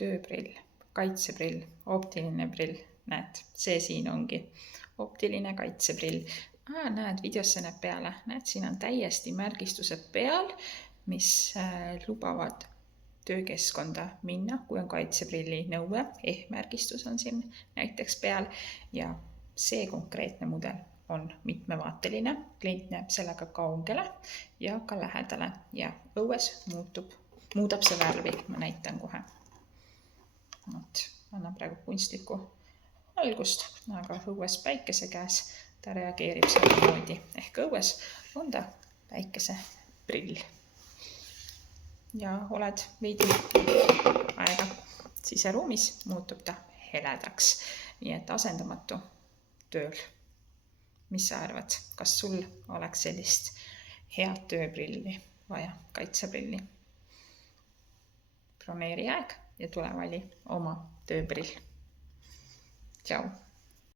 tööprill, kaitseprill, optiline prill. Näed, see siin ongi optiline kaitseprill. Näed, videosse näeb peale. Näed, siin on täiesti märgistused peal, mis lubavad töökeskkonda minna, kui on kaitseprilli nõue, märgistus on siin näiteks peal ja see konkreetne mudel on mitmevaateline. Klient näeb sellega kaugele ja ka lähedale ja õues muudab see värvi. Ma näitan kohe. Annan praegu kunstlikku valgust, aga õues päikese käes ta reageerib samamoodi. Ehk õues on ta päikeseprill. Ja oled veidi aega siseruumis, muutub ta heledaks. Nii et asendamatu tööl. Mis sa arvad, kas sul oleks sellist head tööprilli vaja, kaitseprilli? Broneeri aeg ja tule vali oma tööprill. Tšau!